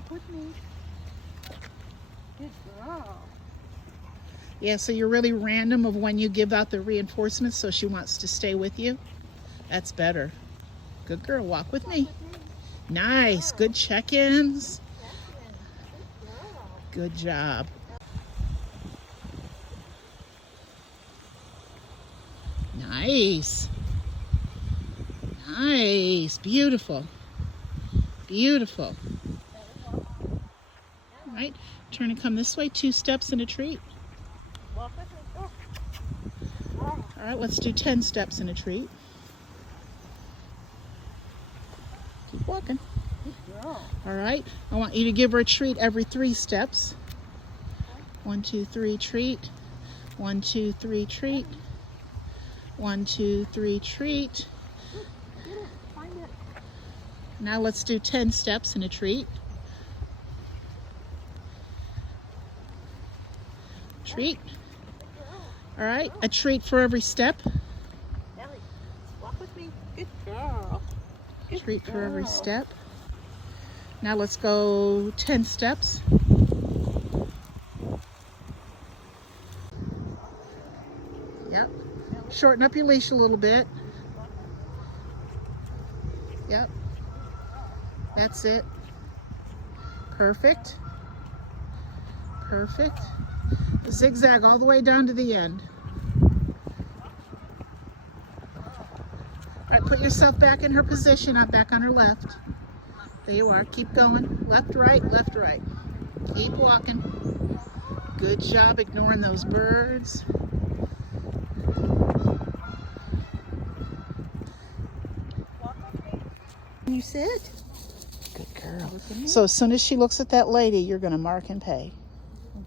Walk with me. Good girl. Yeah, so you're really random of when you give out the reinforcements, so she wants to stay with you. That's better. Good girl, walk with me. Nice, good check-ins. Good job. Nice. Nice, beautiful. Beautiful. All right, turn and come this way, 2 steps and a treat. Walk with me. Go. All right, let's do 10 steps and a treat. Keep walking. Good girl. All right, I want you to give her a treat every 3 steps. 1, 2, 3, treat. 1, 2, 3, treat. 1, 2, 3, treat. Get it. Find it. Now let's do 10 steps and a treat. Treat. All right, a treat for every step. Ellie, walk with me. Good girl. Good Treat for every girl. step. Now let's go 10 steps. Yep. Shorten up your leash a little bit. Yep. That's it. Perfect. Perfect. Zigzag all the way down to the end. All right, put yourself back in her position, back on her left. There you are. Keep going. Left, right, left, right. Keep walking. Good job ignoring those birds. Can you sit? Good girl. So as soon as she looks at that lady, you're going to mark and pay.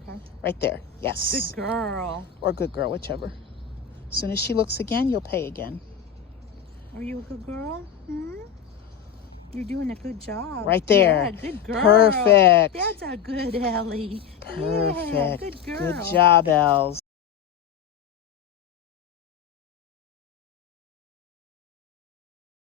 Okay. Right there. Yes. Good girl. Or good girl, whichever. As soon as she looks again, you'll pay again. Are you a good girl? Hmm? You're doing a good job. Right there. Yeah, good girl. Perfect. That's a good Ellie. Perfect. Yeah, good girl. Good job, Els.